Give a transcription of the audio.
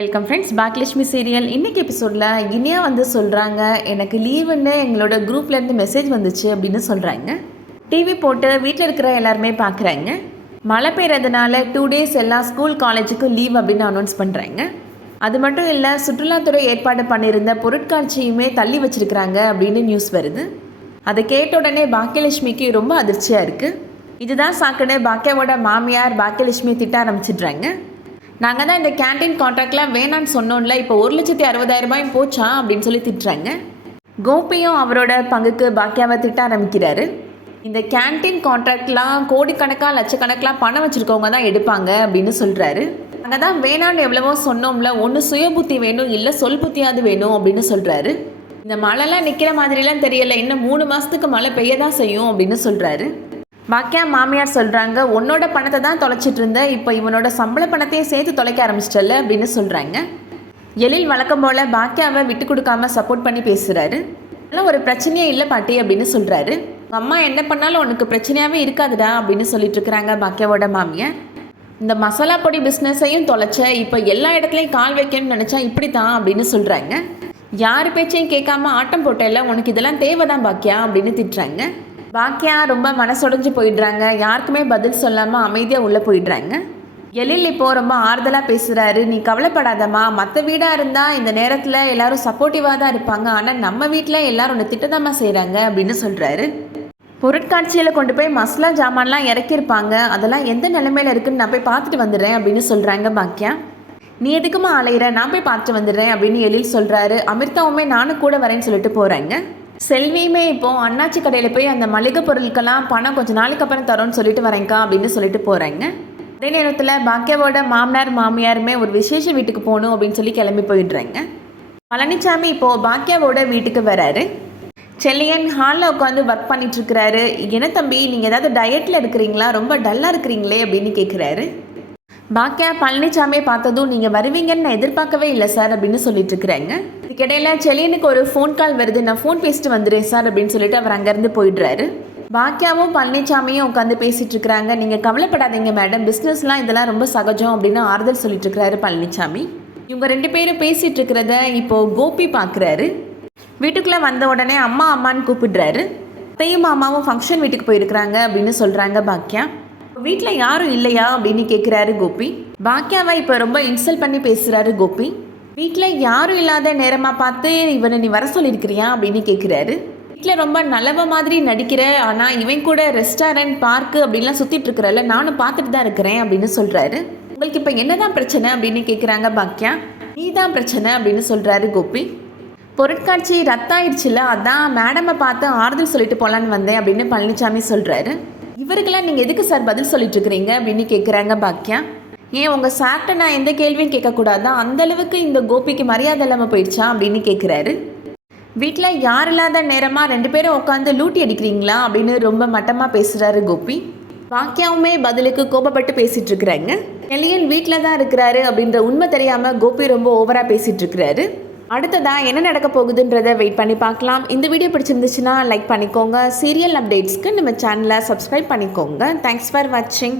Welcome friends, Bhagyalakshmi serial இன்னைக்கு எபிசோடில் இனியா வந்து சொல்கிறாங்க, எனக்கு லீவுன்னு எங்களோட குரூப்லேருந்து மெசேஜ் வந்துச்சு அப்படின்னு சொல்கிறாங்க. டிவி போட்டு வீட்டில் இருக்கிற எல்லாருமே பார்க்குறாங்க. மழை பெய்யறதுனால 2 days எல்லாம் ஸ்கூல் காலேஜுக்கும் லீவ் அப்படின்னு அனௌன்ஸ் பண்ணுறாங்க. அது மட்டும் இல்லை, சுற்றுலாத்துறை ஏற்பாடு பண்ணியிருந்த பொருட்காட்சியுமே தள்ளி வச்சிருக்கிறாங்க அப்படின்னு நியூஸ் வருது. அதை கேட்ட உடனே பாக்யலட்சுமிக்கு ரொம்ப அதிர்ச்சியாக இருக்குது. இதுதான் சாக்குன்னு பாக்கியாவோட மாமியார் பாக்யலட்சுமி திட்ட ஆரம்பிச்சிடுறாங்க. நாங்கள் தான் இந்த கேன்டீன் கான்ட்ராக்ட்லாம் வேணான்னு சொன்னோம்ல, இப்போ 1,60,000 போச்சா அப்படின்னு சொல்லி திட்டுறாங்க. கோபியும் அவரோட பங்குக்கு பாக்கியாவை திட்ட ஆரம்பிக்கிறாரு. இந்த கேன்டீன் கான்ட்ராக்ட்லாம் கோடிக்கணக்காக லட்சக்கணக்கெலாம் பணம் வச்சுருக்கவங்க தான் எடுப்பாங்க அப்படின்னு சொல்கிறாரு. நாங்கள் தான் வேணான்னு எவ்வளவோ சொன்னோம்ல, ஒன்று சுய புத்தி வேணும், இல்லை சொல் புத்தியாவது வேணும் அப்படின்னு சொல்கிறாரு. இந்த மழைலாம் நிற்கிற மாதிரிலாம் தெரியலை, இன்னும் 3 மாதத்துக்கு மழை பெய்ய தான் செய்யும் அப்படின்னு சொல்கிறாரு. பாக்கியா மாமியார் சொல்கிறாங்க, உன்னோட பணத்தை தான் தொலைச்சிட்டு இருந்த, இப்போ இவனோட சம்பள பணத்தையும் சேர்த்து தொலைக்க ஆரம்பிச்சிட்டல அப்படின்னு சொல்கிறாங்க. எழில் வழக்கம் போல் பாக்கியாவை விட்டு கொடுக்காம சப்போர்ட் பண்ணி பேசுகிறாரு. அதெல்லாம் ஒரு பிரச்சனையே இல்லை பாட்டி அப்படின்னு சொல்கிறாரு. அம்மா என்ன பண்ணாலும் உனக்கு பிரச்சனையாகவே இருக்காதுடா அப்படின்னு சொல்லிட்டு இருக்கிறாங்க பாக்கியாவோட மாமியார். இந்த மசாலா பொடி பிஸ்னஸையும் தொலைச்ச, இப்போ எல்லா இடத்துலையும் கால் வைக்கணும்னு நினச்சா இப்படி தான் அப்படின்னு சொல்கிறாங்க. யார் பேச்சையும் கேட்காம ஆட்டம் போட்டல, உனக்கு இதெல்லாம் தேவைதான் பாக்கியா அப்படின்னு திட்டுறாங்க. பாக்கியா ரொம்ப மனசுடைஞ்சு போயிடுறாங்க. யாருக்குமே பதில் சொல்லாமல் அமைதியாக உள்ளே போயிடுறாங்க. எழில் இப்போது ரொம்ப ஆறுதலாக பேசுகிறாரு. நீ கவலைப்படாதம்மா, மற்ற வீடாக இருந்தால் இந்த நேரத்தில் எல்லாரும் சப்போர்ட்டிவாக தான் இருப்பாங்க, ஆனால் நம்ம வீட்டில் எல்லாரும் ஒன்று திட்டதாம்மா செய்கிறாங்க அப்படின்னு சொல்கிறாரு. பொருட்காட்சியில் கொண்டு போய் மசாலா ஜாமான்லாம் இறக்கியிருப்பாங்க, அதெல்லாம் எந்த நிலைமையில் இருக்குன்னு நான் போய் பார்த்துட்டு வந்துடுறேன் அப்படின்னு சொல்கிறாங்க பாக்கியா. நீ எதுக்குமா அலையிற, நான் போய் பார்த்துட்டு வந்துடுறேன் அப்படின்னு எழில் சொல்கிறாரு. அமிர்தாவுமே நானும் கூட வரேன்னு சொல்லிட்டு போகிறாங்க. செல்வியுமே இப்போது அண்ணாச்சி கடையில் போய் அந்த மளிகை பொருட்கள்லாம் பணம் கொஞ்சம் நாளைக்கு அப்புறம் தரோன்னு சொல்லிட்டு வரேங்க்கா அப்படின்னு சொல்லிட்டு போகிறாங்க. அதே நேரத்தில் பாக்கியாவோட மாமனார் மாமியாருமே ஒரு விசேஷ வீட்டுக்கு போகணும் அப்படின்னு சொல்லி கிளம்பி போயிடுறாங்க. பழனிசாமி இப்போது பாக்கியாவோட வீட்டுக்கு வராரு. செல்லியன் ஹாலில் உட்காந்து ஒர்க் பண்ணிட்டுருக்கிறாரு. என்ன தம்பி, நீங்கள் ஏதாவது டயட்டில் இருக்கிறீங்களா, ரொம்ப டல்லாக இருக்கிறீங்களே அப்படின்னு கேட்குறாரு. பாக்கியா பழனிசாமியை பார்த்ததும், நீங்கள் வருவீங்கன்னு நான் எதிர்பார்க்கவே இல்லை சார் அப்படின்னு சொல்லிட்டு இருக்கிறாங்க. இதுக்கிடையில் செலியனுக்கு ஒரு ஃபோன் கால் வருது. நான் ஃபோன் பேசிட்டு வந்துடுறேன் சார் அப்படின்னு சொல்லிட்டு அவர் அங்கேருந்து போயிடுறாரு. பாக்கியாவும் பழனிசாமியும் உட்காந்து பேசிகிட்டு இருக்கிறாங்க. நீங்கள் கவலைப்படாதீங்க மேடம், பிஸ்னஸ்லாம் இதெல்லாம் ரொம்ப சகஜம் அப்படின்னு ஆறுதல் சொல்லிட்டு இருக்கிறாரு பழனிசாமி. இவங்க 2 பேரும் பேசிகிட்டு இருக்கிறத இப்போது கோபி பார்க்குறாரு. வீட்டுக்குள்ளே வந்த உடனே அம்மா அம்மான்னு கூப்பிடுறாரு. அத்தையும் மாமாவும் ஃபங்க்ஷன் வீட்டுக்கு போயிருக்கிறாங்க அப்படின்னு சொல்கிறாங்க பாக்கியா. வீட்டில் யாரும் இல்லையா அப்படின்னு கேட்குறாரு கோபி. பாக்கியாவை இப்போ ரொம்ப இன்சல்ட் பண்ணி பேசுகிறாரு கோபி. வீட்டில் யாரும் இல்லாத நேரமாக பார்த்து இவனை நீ வர சொல்லியிருக்கிறியா அப்படின்னு கேட்குறாரு. வீட்டில் ரொம்ப நல்லவ மாதிரி நடிக்கிற, ஆனால் இவன் கூட ரெஸ்டாரண்ட் பார்க்கு அப்படின்லாம் சுற்றிட்டு இருக்கிறல, நானும் பார்த்துட்டு தான் இருக்கிறேன் அப்படின்னு சொல்கிறாரு. உங்களுக்கு இப்போ என்னதான் பிரச்சனை அப்படின்னு கேட்குறாங்க பாக்கியா. நீ தான் பிரச்சனை அப்படின்னு சொல்கிறாரு கோபி. பொருட்காட்சி ரத்தாயிடுச்சுல, அதான் மேடமை பார்த்து ஆறுதல் சொல்லிட்டு போகலான்னு வந்தேன் அப்படின்னு பழனிசாமி சொல்கிறாரு. இவருக்கெல்லாம் நீங்கள் எதுக்கு சார் பதில் சொல்லிட்டு இருக்கிறீங்க அப்படின்னு கேட்குறாங்க பாக்கியா. ஏன் உங்கள் சார்கிட்ட நான் எந்த கேள்வியும் கேட்கக்கூடாதான், அந்தளவுக்கு இந்த கோபிக்கு மரியாதை இல்லாமல் போயிடுச்சா அப்படின்னு கேட்குறாரு. வீட்டில் யார் இல்லாத நேரமாக 2 பேரும் உட்காந்து லூட்டி அடிக்கிறீங்களா அப்படின்னு ரொம்ப மட்டமாக பேசுகிறாரு கோபி. பாக்கியாவுமே பதிலுக்கு கோபப்பட்டு பேசிகிட்டு இருக்கிறாங்க. எலியன் வீட்டில் தான் இருக்கிறாரு அப்படின்ற உண்மை தெரியாமல் கோபி ரொம்ப ஓவராக பேசிகிட்டு இருக்கிறாரு. அடுத்ததாக என்ன நடக்க போகுதுன்றதை வெயிட் பண்ணி பார்க்கலாம். இந்த வீடியோ பிடிச்சிருந்துச்சுன்னா லைக் பண்ணிக்கோங்க. சீரியல் அப்டேட்ஸ்க்கு நம்ம சேனலை சப்ஸ்கிரைப் பண்ணிக்கோங்க. தேங்க்ஸ் ஃபார் வாட்சிங்.